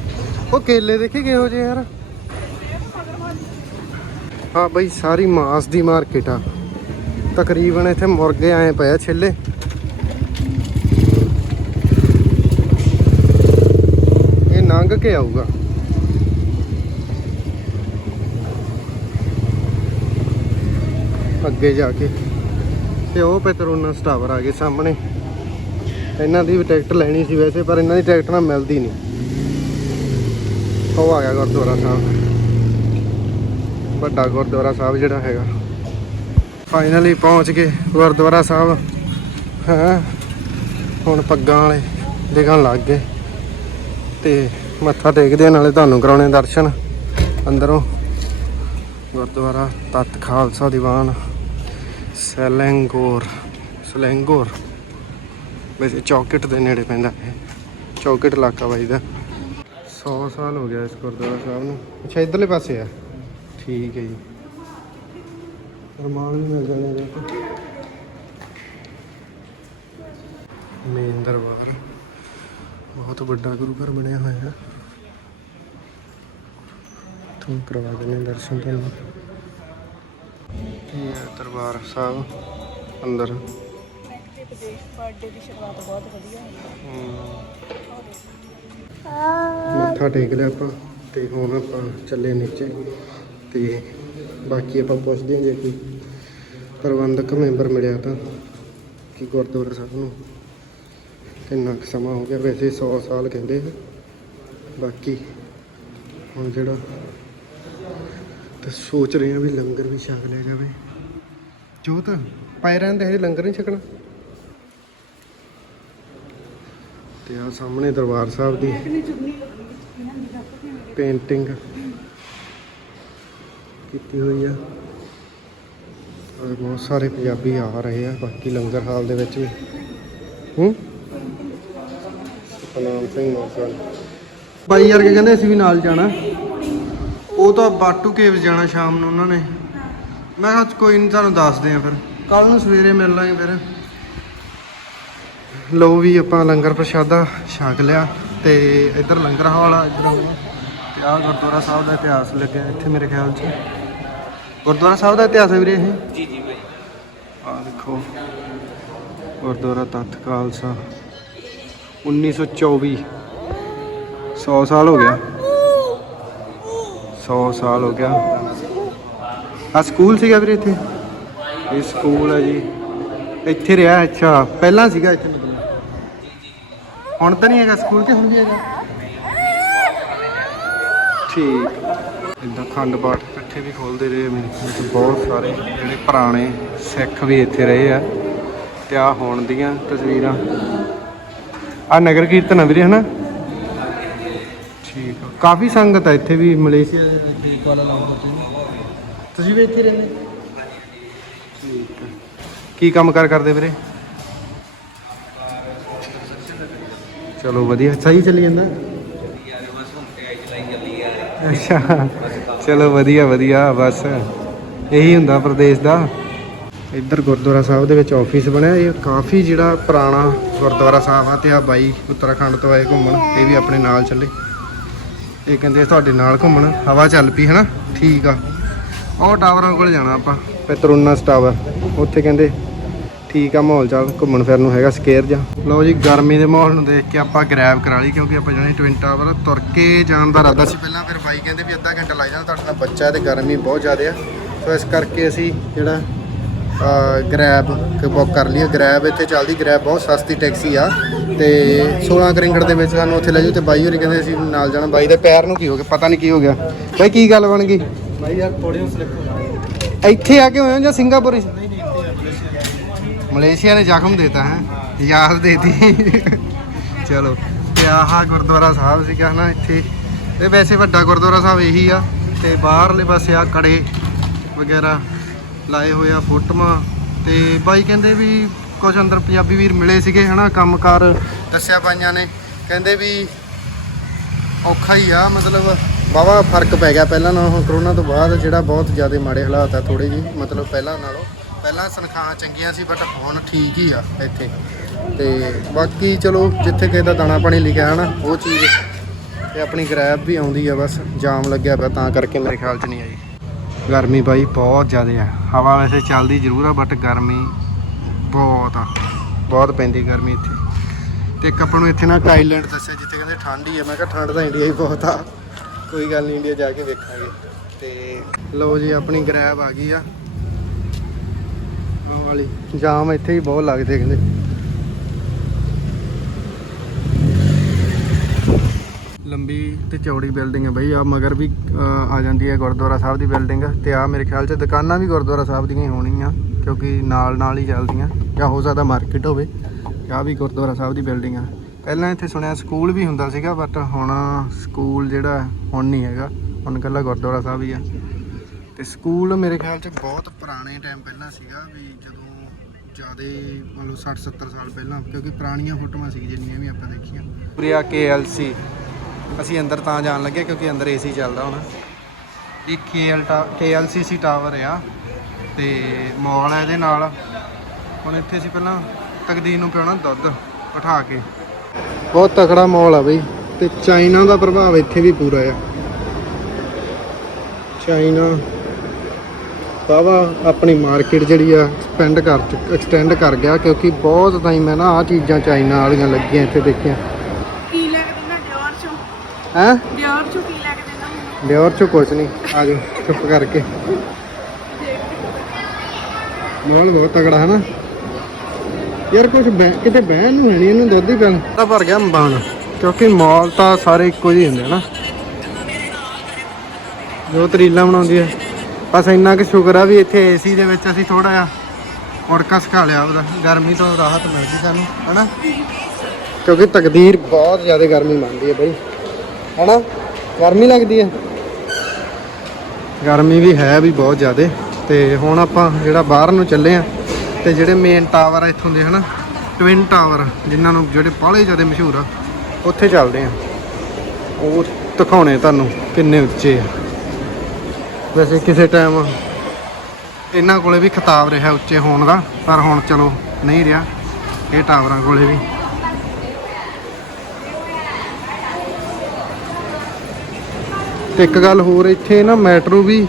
ਉਹ ਕੇਲੇ ਦੇਖੀ ਕਿਹੋ ਜਿਹੇ ਯਾਰ? ਹਾਂ ਬਈ, ਸਾਰੀ ਮਾਸ ਦੀ ਮਾਰਕੀਟ ਆ। ਤਕਰੀਬਨ ਇੱਥੇ ਮੁਰਗੇ ਆਏ ਪਏ ਆ ਛਿੱਲੇ। ਇਹ ਲੰਘ ਕੇ ਆਊਗਾ। ਅੱਗੇ ਜਾ ਕੇ। ਤੇ ਉਹ ਪੈਟਰੋਨਾ ਸਟਾਵਰ ਆ ਗਏ ਸਾਹਮਣੇ। ਇਹਨਾਂ ਦੀ ਵੀ ਟਿਕਟ ਲੈਣੀ ਸੀ ਵੈਸੇ, ਪਰ ਇਹਨਾਂ ਦੀ ਟਿਕਟ ਨਾ ਮਿਲਦੀ ਨਹੀਂ। ਉਹ ਆ ਗਿਆ ਗੁਰਦੁਆਰਾ ਸਾਹਿਬ। ਵੱਡਾ ਗੁਰਦੁਆਰਾ ਸਾਹਿਬ ਜਿਹੜਾ ਹੈਗਾ। ਫਾਈਨਲੀ ਪਹੁੰਚ ਗਏ ਗੁਰਦੁਆਰਾ ਸਾਹਿਬ। ਹਾਂ? ਹੁਣ ਪੱਗਾਂ ਵਾਲੇ ਦਿਖਣ ਲੱਗ ਗਏ। ਤੇ ਮੱਥਾ ਟੇਕਦੇ ਨਾਲੇ ਤੁਹਾਨੂੰ ਕਰਾਉਣੇ ਦਰਸ਼ਨ। ਅੰਦਰੋਂ ਗੁਰਦੁਆਰਾ ਤਤ ਖਾਲਸਾ ਦੀਵਾਨ। ਸੈਲੰਗੋਰ, ਸਲੈਂਗੋਰ। ਵੈਸੇ ਚੌਕਟ ਦੇ ਨੇੜੇ ਪੈਂਦਾ ਹੈ। ਚੌਕਟ ਇਲਾਕਾ ਬਾਈ ਦਾ। 100 ਸਾਲ ਹੋ ਗਿਆ ਇਸ ਗੁਰਦੁਆਰਾ ਸਾਹਿਬ ਨੂੰ। ਅੱਛਾ, ਇਧਰਲੇ ਪਾਸੇ ਆ। ਠੀਕ ਹੈ ਜੀ। ਰਮਾਨ ਵੀ ਮਿਲ ਜਾਣੇ ਇਹਦੇ ਤੇ ਮੇਨ ਦਰਬਾਰ। ਬਹੁਤ ਵੱਡਾ ਗੁਰੂ ਘਰ ਬਣਿਆ ਹੋਇਆ। ਹੈ ਤੁਮ ਕਰਵਾ ਦਿੰਦੇ ਦਰਸ਼ਨ ਤੁਹਾਨੂੰ। ਇਹ ਦਰਬਾਰ ਸਾਹਿਬ। ਅੰਦਰ। ਬਰਥਡੇ ਦੀ ਸ਼ੁਰੂਆਤ ਬਹੁਤ ਵਧੀਆ ਹੋਈ। ਮੱਥਾ ਟੇਕ ਲਿਆ ਆਪਾਂ ਤੇ ਹੁਣ ਆਪਾਂ ਚੱਲੇ ਨੀਚੇ ਤੇ ਬਾਕੀ ਆਪਾਂ ਪੁੱਛਦੇ ਹਾਂ ਜੇ ਕੋਈ ਪ੍ਰਬੰਧਕ ਮੈਂਬਰ ਮਿਲਿਆ ਤਾਂ ਕਿ ਗੁਰਦੁਆਰਾ ਸਾਹਿਬ ਨੂੰ। ਕਿੰਨਾ ਕੁ ਸਮਾਂ ਹੋ ਗਿਆ, ਵੈਸੇ 100 ਸਾਲ ਕਹਿੰਦੇ ਆ। ਬਾਕੀ ਹੁਣ ਜਿਹੜਾ ਤੇ ਸੋਚ ਰਹੇ ਆ ਵੀ ਲੰਗਰ ਵੀ ਛਕ ਲਿਆ ਜਾਵੇ। ਜੋਤ ਪਏ ਰਹਿੰਦੇ ਹਜੇ ਲੰਗਰ ਨਹੀਂ ਛਕਣਾ? ਤੇ ਆ ਸਾਹਮਣੇ ਦਰਬਾਰ ਸਾਹਿਬ ਦੀ ਪੇਂਟਿੰਗ ਕੀਤੀ ਹੋਈ ਆ। ਔਰ ਬਹੁਤ ਸਾਰੇ ਪੰਜਾਬੀ ਆ ਰਹੇ ਆ, ਬਾਕੀ ਲੰਗਰ ਹਾਲ ਦੇ ਵਿੱਚ ਵੀ। ਹੂੰ? ਸਤਨਾਮ ਸਿੰਘ ਮੌਸਲ ਬਾਈ ਯਾਰ, ਕੇ ਕਹਿੰਦੇ ਅਸੀਂ ਵੀ ਨਾਲ ਜਾਣਾ? ਉਹ ਤਾਂ ਬਾਟੂ ਕੇਵ ਜਾਣਾ ਸ਼ਾਮ ਨੂੰ ਉਹਨਾਂ ਨੇ। ਮੈਂ ਕਿਹਾ ਕੋਈ ਨਹੀਂ ਤੁਹਾਨੂੰ ਦੱਸਦੇ ਆ ਫਿਰ। ਕੱਲ ਨੂੰ ਸਵੇਰੇ ਮਿਲ ਲਾਂਗੇ ਫਿਰ। ਲੋ ਵੀ ਆਪਾਂ ਲੰਗਰ ਪ੍ਰਸ਼ਾਦਾ ਛਕ ਲਿਆ ਤੇ ਇੱਧਰ ਲੰਗਰ ਹਾਲ ਆ ਇੱਧਰ ਤੇ ਆਹ ਗੁਰਦੁਆਰਾ ਸਾਹਿਬ ਦਾ ਇਤਿਹਾਸ ਲੱਗਿਆ ਇੱਥੇ ਮੇਰੇ ਖਿਆਲ 'ਚ। ਗੁਰਦੁਆਰਾ ਸਾਹਿਬ ਦਾ ਇਤਿਹਾਸ ਹੈ ਵੀਰੇ ਇਹ? ਜੀ ਜੀ ਭਾਈ। ਆਹ ਦੇਖੋ ਗੁਰਦੁਆਰਾ ਤਖਤ ਖਾਲਸਾ 1924 100 ਸਾਲ ਹੋ ਗਿਆ। 100 ਸਾਲ ਹੋ ਗਿਆ। ਆ ਸਕੂਲ ਸੀਗਾ ਵੀਰੇ ਇੱਥੇ? ਇਹ ਸਕੂਲ ਹੈ ਜੀ। ਇੱਥੇ ਰਿਹਾ ਅੱਛਾ ਪਹਿਲਾਂ ਸੀਗਾ ਇੱਥੇ। ਹੁਣ ਤਾਂ ਨਹੀਂ ਹੈਗਾ ਸਕੂਲ ਤੇ ਹੁਣ ਵੀ ਹੈਗਾ। ਠੀਕ। ਇਦਾਂ ਖੰਡ ਪਾਠ ਇਕੱਠੇ ਵੀ ਖੋਲਦੇ ਰਹੇ 'ਚ ਬਹੁਤ ਸਾਰੇ ਜਿਹੜੇ ਪੁਰਾਣੇ ਸਿੱਖ ਵੀ ਇੱਥੇ ਰਹੇ ਆ ਤੇ ਆ ਹੁਣ ਦੀਆਂ ਤਸਵੀਰਾਂ। ਆ ਨਗਰ ਕੀਰਤਨ ਆ ਵੀਰੇ ਹਨਾ? ਠੀਕ ਆ। ਕਾਫੀ ਸੰਗਤ ਆ ਇੱਥੇ ਵੀ ਮਲੇਸ਼ੀਆ ਦੇ ਕੁਆਲਾ ਤੁਸੀਂ ਵੀ ਇੱਥੇ ਰਹਿੰਦੇ? ਠੀਕ ਆ। ਕੀ ਕੰਮ ਕਾਰ ਕਰਦੇ ਵੀਰੇ? ਚਲੋ ਵਧੀਆ। ਸਹੀ ਚੱਲੀ ਜਾਂਦਾ? ਅੱਛਾ। ਚਲੋ ਵਧੀਆ ਵਧੀਆ, ਬਸ। ਇਹੀ ਹੁੰਦਾ ਪ੍ਰਦੇਸ਼ ਦਾ। ਇੱਧਰ ਗੁਰਦੁਆਰਾ ਸਾਹਿਬ ਦੇ ਵਿੱਚ ਆਫਿਸ ਬਣਿਆ। ਇਹ ਕਾਫੀ ਜਿਹੜਾ ਪੁਰਾਣਾ ਗੁਰਦੁਆਰਾ ਸਾਹਿਬ ਆ ਤੇ ਆ ਬਾਈ ਉੱਤਰਾਖੰਡ ਤੋਂ ਆਏ ਘੁੰਮਣ, ਇਹ ਵੀ ਆਪਣੇ ਨਾਲ ਚੱਲੇ। ਇਹ ਕਹਿੰਦੇ ਤੁਹਾਡੇ ਨਾਲ ਘੁੰਮਣ। ਹਵਾ ਚੱਲ ਪਈ ਹੈ ਨਾ ਠੀਕ ਆ। ਉਹ ਟਾਵਰਾਂ ਕੋਲ ਜਾਣਾ ਆਪਾਂ, ਪੈਤਰੋਨਸ ਟਾਵਰ ਉੱਥੇ ਕਹਿੰਦੇ ਠੀਕ ਆ ਮਾਹੌਲ ਚੱਲ ਘੁੰਮਣ ਫਿਰਨ ਨੂੰ ਹੈਗਾ ਸਕੇਅਰ ਜਾਂ ਲਓ ਜੀ ਗਰਮੀ ਦੇ ਮਾਹੌਲ ਨੂੰ ਦੇਖ ਕੇ ਆਪਾਂ ਗ੍ਰੈਬ ਕਰਾ ਲਈ ਕਿਉਂਕਿ ਆਪਾਂ ਜਾਣਾ ਟਵਿਨ ਟਾਵਰ ਤੁਰ ਕੇ ਜਾਣ ਦਾ ਇਰਾਦਾ ਸੀ ਪਹਿਲਾਂ ਫਿਰ ਬਾਈ ਕਹਿੰਦੇ ਵੀ ਅੱਧਾ ਘੰਟਾ ਲੱਗ ਜਾਣਾ ਤੁਹਾਡੇ ਨਾਲ ਬੱਚਾ ਤੇ ਗਰਮੀ ਬਹੁਤ ਜ਼ਿਆਦਾ ਆ। ਸੋ ਇਸ ਕਰਕੇ ਅਸੀਂ ਜਿਹੜਾ ਗ੍ਰੈਬ ਬੁੱਕ ਕਰ ਲਈਏ ਗ੍ਰੈਬ ਇੱਥੇ ਚੱਲਦੀ ਗ੍ਰੈਬ ਬਹੁਤ ਸਸਤੀ ਟੈਕਸੀ ਆ। ਤੇ 16 ਕਰਿੰਗੜ ਦੇ ਵਿੱਚ ਸਾਨੂੰ ਉੱਥੇ ਲੈ ਜਾਓ ਤੇ ਬਾਈ ਹੋਰੀ ਕਹਿੰਦੇ ਅਸੀਂ ਨਾਲ ਜਾਣਾ। ਬਾਈ ਦੇ ਪੈਰ ਨੂੰ ਕੀ ਹੋ ਗਿਆ ਪਤਾ ਨਹੀਂ ਕੀ ਹੋ ਗਿਆ। ਬਾਈ ਕੀ ਗੱਲ ਬਣ ਗਈ? ਭਾਈ ਯਾਰ ਥੋੜੇ ਸਲਿੱਪ ਇੱਥੇ ਆ ਕੇ ਹੋਏ ਹੋ ਜਾਂ ਸਿੰਗਾਪੁਰ ਚ? ਮਲੇਸ਼ੀਆ ਨੇ ਜ਼ਖਮ ਦੇਤਾ, ਹੈ? ਯਾਦ ਦੇਤੀ। ਚਲੋ, ਤੇ ਆਹ ਗੁਰਦੁਆਰਾ ਸਾਹਿਬ ਸੀਗਾ ਨਾ ਇੱਥੇ। ਇਹ ਵੈਸੇ ਵੱਡਾ ਗੁਰਦੁਆਰਾ ਸਾਹਿਬ ਇਹੀ ਆ, ਤੇ ਬਾਹਰਲੇ ਪਾਸੇ ਆ ਕੜੇ ਵਗੈਰਾ ਲਾਏ ਹੋਏ ਆ, ਫੋਟੋਆਂ। ਤੇ ਬਾਈ ਕਹਿੰਦੇ ਵੀ ਕੁਝ ਅੰਦਰ ਪੰਜਾਬੀ ਵੀਰ ਮਿਲੇ ਸੀਗੇ, ਹਨਾ, ਕੰਮਕਾਰ ਦੱਸਿਆ ਪਾਈਆਂ ਨੇ। ਕਹਿੰਦੇ ਵੀ ਔਖਾ ਹੀ ਆ, ਮਤਲਬ ਵਾਹਵਾ ਫ਼ਰਕ ਪੈ ਗਿਆ ਪਹਿਲਾਂ ਨਾਲੋਂ ਕਰੋਨਾ ਤੋਂ ਬਾਅਦ ਜਿਹੜਾ ਬਹੁਤ ਜ਼ਿਆਦਾ ਮਾੜੇ ਹਾਲਾਤ ਆ ਥੋੜੇ ਜੀ ਮਤਲਬ ਪਹਿਲਾਂ ਨਾਲੋਂ। ਪਹਿਲਾਂ ਤਨਖਾਹਾਂ ਚੰਗੀਆਂ ਸੀ ਬਟ ਹੁਣ ਠੀਕ ਹੀ ਆ ਇੱਥੇ। ਤੇ ਬਾਕੀ ਚਲੋ, ਜਿੱਥੇ ਕਿਸੇ ਦਾ ਦਾਣਾ ਪਾਣੀ ਲਿਖਿਆ ਹਨਾ, ਉਹ ਚੀਜ਼ ਤੇ ਆਪਣੀ ਗ੍ਰੈਬ ਵੀ ਆਉਂਦੀ ਆ ਬਸ, ਜਾਮ ਲੱਗਿਆ ਪਿਆ ਤਾਂ ਕਰਕੇ ਮੇਰੇ ਖਿਆਲ 'ਚ ਨਹੀਂ ਆਈ। ਗਰਮੀ ਬਾਈ ਬਹੁਤ ਜ਼ਿਆਦਾ ਆ। ਹਵਾ ਵੈਸੇ ਚੱਲਦੀ ਜ਼ਰੂਰ ਆ ਬਟ ਗਰਮੀ ਬਹੁਤ ਆ। ਬਹੁਤ ਪੈਂਦੀ ਗਰਮੀ ਇੱਥੇ। ਤੇ ਇੱਕ ਆਪਾਂ ਨੂੰ ਇੱਥੇ ਨਾ ਥਾਈਲੈਂਡ ਦੱਸਿਆ, ਜਿੱਥੇ ਕਹਿੰਦੇ ਠੰਡ ਹੀ ਆ। ਮੈਂ ਕਿਹਾ ਠੰਡ ਤਾਂ ਇੰਡੀਆ ਹੀ ਬਹੁਤ ਆ। ਕੋਈ ਗੱਲ ਨਹੀਂ ਇੰਡੀਆ ਜਾ ਕੇ ਵੇਖਾਂਗੇ। ਤੇ ਲਓ ਜੀ, ਆਪਣੀ ਗ੍ਰੈਬ ਆ ਗਈ ਆ। ਵਾਲੀ ਜਾਮ ਇੱਥੇ ਹੀ ਬਹੁਤ ਲੱਗਦੇ ਕਹਿੰਦੇ। ਲੰਬੀ ਤੇ ਚੌੜੀ ਬਿਲਡਿੰਗ ਹੈ ਬਈ ਆ ਮਗਰ ਵੀ ਆ ਜਾਂਦੀ ਹੈ ਗੁਰਦੁਆਰਾ ਸਾਹਿਬ ਦੀ ਬਿਲਡਿੰਗ। ਤੇ ਆ ਮੇਰੇ ਖਿਆਲ 'ਚ ਦੁਕਾਨਾਂ ਵੀ ਗੁਰਦੁਆਰਾ ਸਾਹਿਬ ਦੀਆਂ ਹੀ ਹੋਣੀਆਂ ਕਿਉਂਕਿ ਨਾਲ ਨਾਲ ਹੀ ਚੱਲਦੀਆਂ। ਜਾਂ ਹੋ ਸਕਦਾ ਮਾਰਕੀਟ ਹੋਵੇ ਆ ਵੀ ਗੁਰਦੁਆਰਾ ਸਾਹਿਬ ਦੀ ਬਿਲਡਿੰਗ ਆ। ਪਹਿਲਾਂ ਇੱਥੇ ਸੁਣਿਆ ਸਕੂਲ ਵੀ ਹੁੰਦਾ ਸੀਗਾ ਬਟ ਹੁਣ ਸਕੂਲ ਜਿਹੜਾ ਹੁਣ ਨਹੀਂ ਹੈਗਾ। ਹੁਣ ਇਕੱਲਾ ਗੁਰਦੁਆਰਾ ਸਾਹਿਬ ਹੀ ਆ। ਤੇ ਸਕੂਲ ਮੇਰੇ ਖਿਆਲ 'ਚ ਬਹੁਤ ਪੁਰਾਣੇ ਟਾਈਮ ਪਹਿਲਾਂ ਸੀਗਾ, ਵੀ ਜਦੋਂ ਜਿਆਦੇ ਮੰਨ ਲਓ 60 70 ਸਾਲ ਪਹਿਲਾਂ ਕਿਉਂਕਿ ਪੁਰਾਣੀਆਂ ਫੋਟੋਆਂ ਸੀ ਜਿੰਨੀਆਂ ਵੀ ਆਪਾਂ ਦੇਖੀਆਂ। ਪੂਰੀਆ KLC ਅਸੀਂ ਅੰਦਰ ਤਾਂ ਜਾਣ ਲੱਗੇ ਕਿਉਂਕਿ ਅੰਦਰ ਏਸੀ ਚੱਲਦਾ ਹੁਣ। ਇਹ KL KLCC ਟਾਵਰ ਆ ਤੇ ਮਾਲ ਆ ਇਹਦੇ ਨਾਲ। ਹੁਣ ਇੱਥੇ ਅਸੀਂ ਪਹਿਲਾਂ ਤਕਦੀਰ ਨੂੰ ਪਿਆਉਣਾ ਦੁੱਧ ਉਠਾ ਕੇ। ਬਹੁਤ ਤਕੜਾ ਮਾਲ ਆ ਬਈ ਤੇ ਚਾਈਨਾ ਦਾ ਪ੍ਰਭਾਵ ਇੱਥੇ ਵੀ ਪੂਰਾ ਆ। ਚਾਈਨਾ ਵਾਹਵਾ ਆਪਣੀ ਮਾਰਕੀਟ ਜਿਹੜੀ ਆ ਐਕਸਪੈਂਡ ਕਰ ਐਕਸਟੈਂਡ ਕਰ ਗਿਆ ਕਿਉਂਕਿ ਬਹੁਤ ਟਾਈਮ ਹੈ ਨਾ ਆ ਚੀਜ਼ਾਂ ਚਾਈਨਾ ਵਾਲੀਆਂ ਲੱਗੀਆਂ ਇੱਥੇ ਦੇਖੀਆਂ। ਕੀ ਲੈ ਕੇ ਦਿੰਦਾ ਡਿਓਰ ਚੋਂ? ਹੈ? ਡਿਓਰ ਚੋਂ ਕੀ ਲੈ ਕੇ ਦਿੰਦਾ? ਡਿਓਰ ਚ ਕੁਛ ਨਹੀਂ ਆ ਜਾ ਚੁੱਪ ਕਰਕੇ। ਮਾਲ ਬਹੁਤ ਤਗੜਾ ਹੈ ਨਾ। ਯਾਰ ਕੁਝ ਕਿਤੇ ਬਹਿਣ ਨੂੰ ਹੈ ਨਹੀਂ ਇਹਨੂੰ ਦੁੱਧ ਹੀ ਪੈਣ ਤਾਂ ਭਰ ਗਿਆ ਅੰਬਾਨ ਕਿਉਂਕਿ ਮਾਲ ਤਾਂ ਸਾਰੇ ਇੱਕੋ ਜਿਹੇ ਹੁੰਦੇ ਨਾ। ਜੋ ਤਰੀਲਾ ਬਣਾਉਂਦੀ ਹੈ ਬਸ ਇੰਨਾ ਕਿ ਸ਼ੁਕਰ ਆ ਵੀ ਇੱਥੇ ਏਸੀ ਦੇ ਵਿੱਚ ਅਸੀਂ ਥੋੜਾ ਜਿਹਾ ਉੜਕਾ ਸਕਾ ਲਿਆ ਉਹਦਾ ਗਰਮੀ ਤੋਂ ਰਾਹਤ ਮਿਲ ਗਈ ਸਾਨੂੰ, ਹਨਾ? ਕਿਉਂਕਿ ਤਕਦੀਰ ਬਹੁਤ ਜ਼ਿਆਦਾ ਗਰਮੀ ਮੰਨਦੀ ਹੈ ਬਈ, ਹਨਾ? ਗਰਮੀ ਲੱਗਦੀ ਹੈ। ਗਰਮੀ ਵੀ ਹੈ ਵੀ ਬਹੁਤ ਜ਼ਿਆਦਾ। ਤੇ ਹੁਣ ਆਪਾਂ ਜਿਹੜਾ ਬਾਹਰ ਨੂੰ ਚੱਲੇ ਆ ਤੇ ਜਿਹੜੇ ਮੇਨ ਟਾਵਰ ਆ ਇੱਥੋਂ ਦੇ, ਹਨਾ? ਟਵਿਨ ਟਾਵਰ ਜਿਨ੍ਹਾਂ ਨੂੰ ਜਿਹੜੇ ਬਾਹਲੇ ਜ਼ਿਆਦਾ ਮਸ਼ਹੂਰ ਆ, ਉੱਥੇ ਚੱਲਦੇ ਆ ਉਹ ਦਿਖਾਉਣੇ ਤੁਹਾਨੂੰ ਕਿੰਨੇ ਉੱਚੇ ਆ। ਵੈਸੇ ਕਿਸੇ ਟਾਈਮ ਇਹਨਾਂ ਕੋਲੇ ਵੀ ਖਿਤਾਬ ਰਿਹਾ ਉੱਚੇ ਹੋਣ ਦਾ, ਪਰ ਹੁਣ ਚਲੋ ਨਹੀਂ ਰਿਹਾ, ਇਹ ਟਾਵਰਾਂ ਕੋਲੇ ਵੀ। ਤੇ ਇੱਕ ਗੱਲ ਹੋਰ, ਇੱਥੇ ਨਾ ਮੈਟਰੋ ਵੀ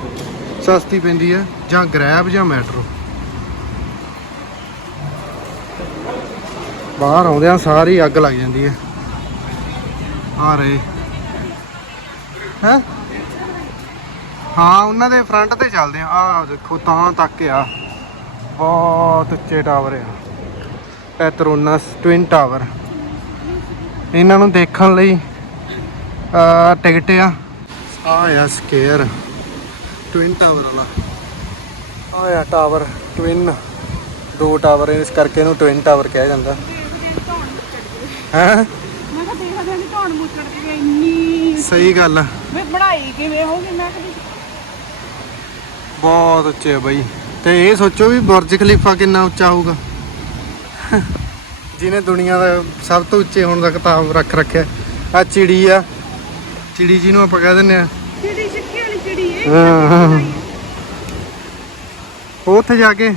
ਸਸਤੀ ਪੈਂਦੀ ਹੈ ਜਾਂ ਗ੍ਰੈਬ ਜਾਂ ਮੈਟਰੋ। ਬਾਹਰ ਆਉਂਦਿਆਂ ਸਾਰੀ ਅੱਗ ਲੱਗ ਜਾਂਦੀ ਹੈ ਆ ਰਹੇ। ਹੈ? ਹਾਂ ਉਹਨਾਂ ਦੇ ਫਰੰਟ ਤੇ ਚੱਲਦੇ ਆ ਆਹ ਦੇਖੋ ਤਾਂ ਤੱਕ ਆ। ਬਹੁਤ ਉੱਚੇ ਟਾਵਰ ਆ। ਪੈਟਰੋਨਸ ਟਵਿਨ ਟਾਵਰ ਇਹਨਾਂ ਨੂੰ ਦੇਖਣ ਲਈ ਆ ਟਿਕਟ ਆ। ਆ ਆ ਸਕੇਅਰ ਟਵਿਨ ਟਾਵਰ ਵਾਲਾ। ਆ ਆ ਟਾਵਰ ਟਵਿਨ ਦੋ ਟਾਵਰ ਇਸ ਕਰਕੇ ਇਹਨੂੰ ਟਵਿਨ ਟਾਵਰ ਕਿਹਾ ਜਾਂਦਾ। ਹੈ? ਮੈਂ ਕਿਹਾ ਦੇਖਦੇ ਨਹੀਂ ਧੌਣ ਮੁੱਚੜ ਕੇ ਇੰਨੀ ਸਹੀ ਗੱਲ ਆ। ਮੈਂ ਬਣਾਈ ਕਿਵੇਂ ਹੋਗੀ ਮੈਂ ਕਦੀ ਬਹੁਤ ਉੱਚੇ ਆ ਬਾਈ। ਤੇ ਇਹ ਸੋਚੋ ਵੀ ਬੁਰਜ ਖਲੀਫਾ ਕਿੰਨਾ ਉੱਚਾ ਹੋਊਗਾ। ਜਿਹਨੇ ਦੁਨੀਆ ਦਾ ਸਭ ਤੋਂ ਉੱਚੇ ਹੋਣ ਦਾ ਕਿਤਾਬ ਰੱਖ ਰੱਖਿਆ। ਆ ਚਿੜੀ ਆ। ਚਿੜੀ ਜਿਹਨੂੰ ਆਪਾਂ ਕਹਿ ਦਿੰਦੇ ਆ। ਚਿੜੀ ਸਿੱਕੀ ਵਾਲੀ ਚਿੜੀ ਹਾਂ, ਉੱਥੇ ਜਾ ਕੇ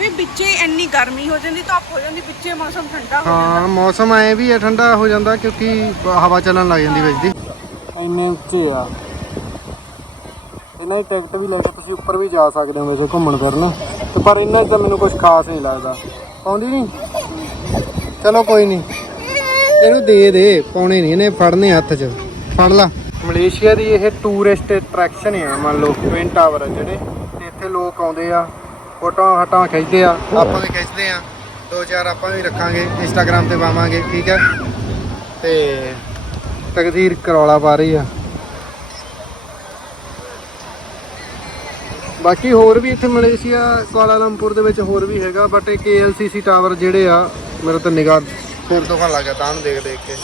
ਵੀ ਵਿੱਚੇ ਇੰਨੀ ਗਰਮੀ ਹੋ ਜਾਂਦੀ ਧੁੱਪ ਹੋ ਜਾਂਦੀ ਵਿੱਚੇ ਮੌਸਮ ਠੰਡਾ ਹੋ ਜਾਂਦਾ। ਹਾਂ ਮੌਸਮ ਐ ਵੀ ਠੰਡਾ ਹੋ ਜਾਂਦਾ ਕਿਉਂਕਿ ਹਵਾ ਚੱਲਣ ਲੱਗ ਜਾਂਦੀ ਵਿੱਚ ਦੀ। ਇੰਨੇ ਉੱਚੇ ਆ। ਇਹਨਾਂ ਦੀ ਟਿਕਟ ਵੀ ਲੈ ਕੇ ਤੁਸੀਂ ਉੱਪਰ ਵੀ ਜਾ ਸਕਦੇ ਹੋ ਵੈਸੇ ਘੁੰਮਣ ਫਿਰਨ। ਤੇ ਪਰ ਇਹਨਾਂ 'ਚ ਤਾਂ ਮੈਨੂੰ ਕੁਝ ਖਾਸ ਨਹੀਂ ਲੱਗਦਾ। ਆਉਂਦੀ ਨਹੀਂ? ਚਲੋ ਕੋਈ ਨਹੀਂ। ਇਹਨੂੰ ਦੇ ਦੇ, ਪਾਉਣੇ ਨਹੀਂ ਇਹਨੇ, ਫੜਨੇ ਹੱਥ 'ਚ। ਫੜ ਲਾ। ਮਲੇਸ਼ੀਆ ਦੀ ਇਹ ਟੂਰਿਸਟ ਅਟਰੈਕਸ਼ਨ ਆ, ਮੰਨ ਲਓ ਟਵਿਨ ਟਾਵਰ ਆ ਜਿਹੜੇ। ਤੇ ਇੱਥੇ ਲੋਕ ਆਉਂਦੇ ਆ, ਫੋਟੋਆਂ ਹਟਾਂ ਖਿੱਚਦੇ ਆ, ਆਪਾਂ ਵੀ ਖਿੱਚਦੇ ਆ। ਦੋ ਚਾਰ ਆਪਾਂ ਵੀ ਰੱਖਾਂਗੇ ਇੰਸਟਾਗ੍ਰam ਤੇ ਪਾਵਾਂਗੇ, ਠੀਕ ਹੈ ਤੇ ਤਕਦੀਰ ਕਰੋਲਾ ਪਾ ਰਹੀ ਆ। ਬਾਕੀ ਹੋਰ ਵੀ ਇੱਥੇ ਮਲੇਸ਼ੀਆ ਕੁਆਲਾਲੰਪੁਰ ਦੇ ਵਿੱਚ ਹੋਰ ਵੀ ਹੈਗਾ ਬਟ ਇਹ KLCC ਟਾਵਰ ਜਿਹੜੇ ਆ, ਮੇਰੇ ਤਾਂ ਨਿਗਾਹ ਫਿਰ ਤੋਂ ਖਾਣ ਲੱਗ ਗਿਆ, ਤਾਂ ਨੂੰ ਦੇਖ ਦੇਖ ਕੇ।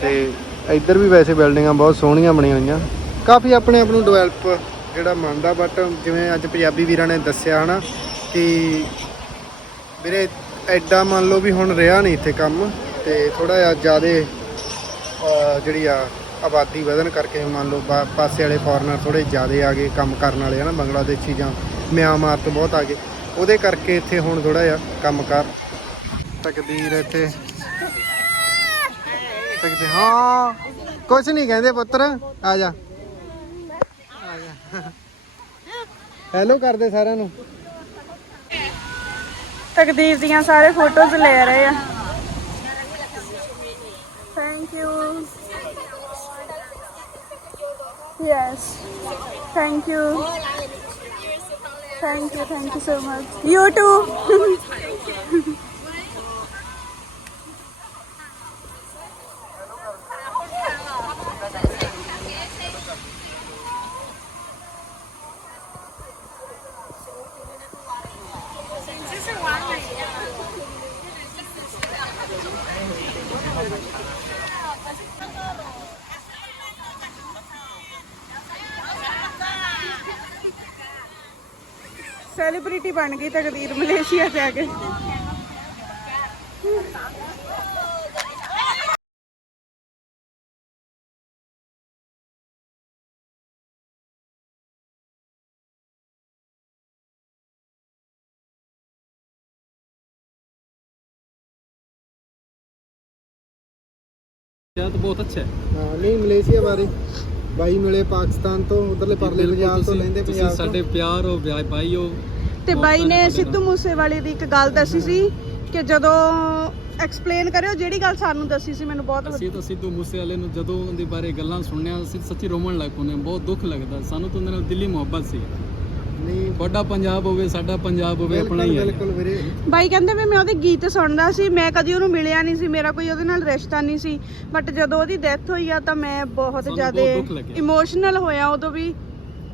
ਤੇ ਇੱਧਰ ਵੀ ਵੈਸੇ ਬਿਲਡਿੰਗਾਂ ਬਹੁਤ ਸੋਹਣੀਆਂ ਬਣੀਆਂ ਹੋਈਆਂ। ਕਾਫੀ ਆਪਣੇ ਆਪ ਨੂੰ ਡਿਵੈਲਪ ਜਿਹੜਾ ਮੰਨਦਾ ਬਟ ਜਿਵੇਂ ਅੱਜ ਪੰਜਾਬੀ ਵੀਰਾਂ ਨੇ ਦੱਸਿਆ ਹਨਾ, ਕਿ ਵੀਰੇ ਐਡਾ ਮੰਨ ਲਓ ਵੀ ਹੁਣ ਰਿਹਾ ਨਹੀਂ ਇੱਥੇ ਕੰਮ, ਤੇ ਥੋੜਾ ਜਿਹਾ ਜ਼ਿਆਦੇ ਜਿਹੜੀ ਆ ਆਬਾਦੀ ਵਧਣ ਕਰਕੇ ਮੰਨ ਲਓ ਪਾਸੇ ਵਾਲੇ ਫੋਰਨਰ ਥੋੜੇ ਜ਼ਿਆਦੇ ਆ ਗਏ, ਕੰਮ ਕਰਨ ਵਾਲੇ, ਹਨਾ, ਬੰਗਲਾਦੇਸ਼ੀ ਜਾਂ ਮਿਆਂਮਾਰ ਤੋਂ ਬਹੁਤ ਆ ਗਏ। ਉਹਦੇ ਕਰਕੇ ਇੱਥੇ ਹੁਣ ਥੋੜਾ ਜਿਹਾ ਕੰਮਕਾਰ ਤਕਦੀਰ ਇੱਥੇ। ਤਕਦੀਰ, ਹਾਂ। ਕੁਝ ਨਹੀਂ ਕਹਿੰਦੇ ਪੁੱਤਰ, ਆ ਜਾ। ਆ ਜਾ ਹੈਲੋ ਕਰਦੇ ਸਾਰਿਆਂ ਨੂੰ। ਤਕਦੀਰ ਦੀਆਂ ਸਾਰੇ ਫੋਟੋਜ਼ ਲੈ ਰਹੇ ਆ। Thank you Yes. Thank you. Thank you, thank you so much. You too. Celebrity ਬਣ ਗਈ ਤਕਦੀਰ ਮਲੇਸ਼ੀਆ ਜਾ ਕੇ। ਤਾਂ ਬਹੁਤ ਅੱਛਾ ਹੈ। ਹਾਂ ਨਹੀਂ ਮਲੇਸ਼ੀਆ ਬਾਰੇ। ਬਾਈ ਮਿਲੇ ਪਾਕਿਸਤਾਨ ਤੋਂ ਉਧਰਲੇ ਪਰਲੇ ਪੰਜਾਬ ਤੋਂ ਤੁਸੀਂ- ਲੈਂਦੇ ਤੁਸੀਂ ਪੰਜਾਬ ਸਾਡੇ ਤੋਂ ਪਿਆਰ ਹੋ ਵਿਆਹ ਭਾਈ ਹੋ। ਤੇ ਬਾਈ ਨੇ ਸਿੱਧੂ ਮੂਸੇਵਾਲੇ ਦੀ ਇੱਕ ਗੱਲ ਦੱਸੀ ਸੀ ਕਿ ਜਦੋਂ ਐਕਸਪਲੇਨ ਕਰਿਓ ਜਿਹੜੀ ਗੱਲ ਸਾਨੂੰ ਦੱਸੀ ਸੀ ਮੈਨੂੰ ਬਹੁਤ ਅਸੀਂ ਤਾਂ ਸਿੱਧੂ ਮੂਸੇ ਵਾਲੇ ਨੂੰ ਜਦੋਂ ਉਹਦੇ ਬਾਰੇ ਗੱਲਾਂ ਸੁਣਿਆ ਅਸੀਂ ਸੱਚੀ ਰੋਮਣ ਲੱਗ ਪਉਂਦੇ ਬਹੁਤ ਦੁੱਖ ਲੱਗਦਾ। ਸਾਨੂੰ ਤਾਂ ਉਹਦੇ ਨਾਲ ਦਿਲੀ ਮੁਹੱਬਤ ਸੀ। ਨਹੀਂ। ਵੱਡਾ ਪੰਜਾਬ ਹੋਵੇ ਸਾਡਾ ਪੰਜਾਬ ਹੋਵੇ ਆਪਣਾ ਹੀ ਹੈ। ਬਿਲਕੁਲ ਵੀਰੇ। ਬਾਈ ਕਹਿੰਦੇ ਵੀ ਮੈਂ ਉਹਦੇ ਗੀਤ ਸੁਣਦਾ ਸੀ ਮੈਂ ਕਦੀ ਉਹਨੂੰ ਮਿਲਿਆ ਨਹੀਂ ਸੀ ਮੇਰਾ ਕੋਈ ਉਹਦੇ ਨਾਲ ਰਿਸ਼ਤਾ ਨਹੀਂ ਸੀ ਬਟ ਜਦੋਂ ਉਹਦੀ ਡੈਥ ਹੋਈ ਆ ਤਾਂ ਮੈਂ ਬਹੁਤ ਜ਼ਿਆਦਾ। ਇਮੋਸ਼ਨਲ ਹੋਇਆ ਉਦੋਂ ਵੀ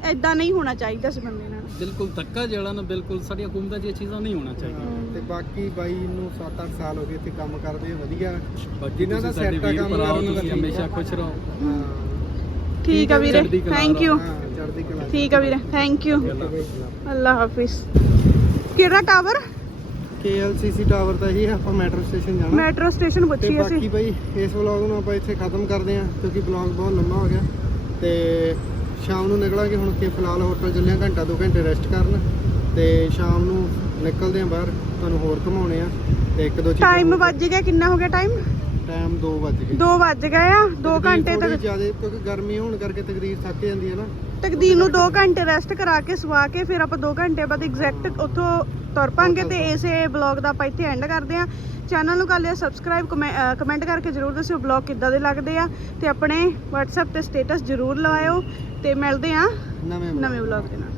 ਐਦਾਂ ਨਹੀਂ ਹੋਣਾ ਚਾਹੀਦਾ ਸੀ ਬੰਦੇ ਨਾਲ ਬਿਲਕੁਲ ਧੱਕਾ ਜਿਹੜਾ ਨਾ ਬਿਲਕੁਲ ਸਾਡੀਆਂ ਹਕੂਮਤਾਂ 'ਚ ਇਹ ਚੀਜ਼ਾਂ ਨਹੀਂ ਹੋਣਾ ਚਾਹੀਦਾ ਤੇ ਬਾਕੀ ਬਾਈ ਨੂੰ 7-8 ਸਾਲ ਹੋ ਗਏ ਇੱਥੇ ਕੰਮ ਕਰਦੇ ਆ ਵਧੀਆ। ਬਾਕੀ ਜਿਨ੍ਹਾਂ ਦਾ ਤੁਸੀਂ ਸਾਡੇ set ਆ ਵੀਰ ਕੰਮ ਭਰਾ ਹੋ, ਕਰਨ ਦਾ ਤੁਸੀਂ ਠੀਕ ਹਮੇਸ਼ਾ। ਖੁਸ਼ ਰਹੋ। ਹਾਂ। ਠੀਕ ਆ ਵੀਰੇ ਚੜ੍ਹਦੀ ਕਲਾ ਥੈਂਕ ਯੂ ਹਾਂ ਚੜ੍ਹਦੀ ਕਲਾ। ਠੀਕ ਆ ਵੀਰੇ ਥੈਂਕ ਯੂ ਬਾਈ। ਅੱਲਾ ਹਾਫਿਜ਼। ਕਿਹੜਾ ਟਾਵਰ? KLCC ਟਾਵਰ ਦਾ ਹੀ ਆਪਾਂ ਮੈਟਰੋ ਸਟੇਸ਼ਨ ਜਾਣਾ। ਮੈਟਰੋ ਸਟੇਸ਼ਨ ਤੇ ਪੁੱਛੀ ਬਾਕੀ ਅਸੀਂ। ਭਾਈ ਇਸ ਵਲੌਗ ਨੂੰ ਆਪਾਂ ਇੱਥੇ ਖਤਮ ਕਰਦੇ ਹਾਂ ਕਿਉਂਕਿ ਵਲੌਗ ਬਹੁਤ ਲੰਮਾ ਹੋ ਗਿਆ। ਤੇ ਸ਼ਾਮ ਨੂੰ ਨਿਕਲਾਂਗੇ ਹੁਣ ਕਿ ਫਿਲਹਾਲ ਹੋਟਲ ਚੱਲੇ ਹਾਂ ਘੰਟਾ ਦੋ ਘੰਟੇ ਰੈਸਟ ਕਰਨ ਤੇ ਸ਼ਾਮ ਨੂੰ ਨਿਕਲਦੇ ਹਾਂ ਬਾਹਰ ਤੁਹਾਨੂੰ ਹੋਰ ਘੁਮਾਉਣੇ ਆ ਤੇ ਇੱਕ ਦੋ ਚੀਜ਼ਾਂ ਟਾਈਮ ਵੱਜ ਗਿਆ ਕਿੰਨਾ ਹੋ ਗਿਆ ਟਾਈਮ ਟਾਈਮ 2 ਵੱਜ ਗਏ। 2 ਵੱਜ ਗਏ ਆ 2 ਘੰਟੇ ਤੱਕ। ਜ਼ਿਆਦਾ ਕਿਉਂਕਿ ਗਰਮੀ ਹੋਣ ਕਰਕੇ ਤਕਰੀਰ ਥੱਕ ਜਾਂਦੀ ਹੈ ਨਾ। ਤਕਦੀਰ ਨੂੰ 2 ਘੰਟੇ ਰੈਸਟ ਕਰਾ ਕੇ ਸਵਾ ਕੇ ਫਿਰ ਆਪਾਂ 2 ਘੰਟੇ ਬਾਅਦ ਐਗਜ਼ੈਕਟ ਉੱਥੋਂ ਤੁਰ ਪਾਂਗੇ ਤੇ ਇਸੇ ਬਲੌਗ ਦਾ ਆਪਾਂ ਇੱਥੇ ਐਂਡ ਕਰਦੇ ਆ ਚੈਨਲ ਨੂੰ ਕਰ ਲਿਆ ਸਬਸਕ੍ਰਾਈਬ ਕਮੈਂਟ ਕਰਕੇ ਜਰੂਰ ਦੱਸਿਓ ਬਲੌਗ ਕਿੱਦਾਂ ਦੇ ਲੱਗਦੇ ਆ ਤੇ ਆਪਣੇ WhatsApp ਤੇ ਸਟੇਟਸ ਜਰੂਰ ਲਵਾਇਓ ਤੇ ਮਿਲਦੇ ਆ ਨਵੇਂ ਨਵੇਂ ਬਲੌਗ ਦੇ ਨਾਲ।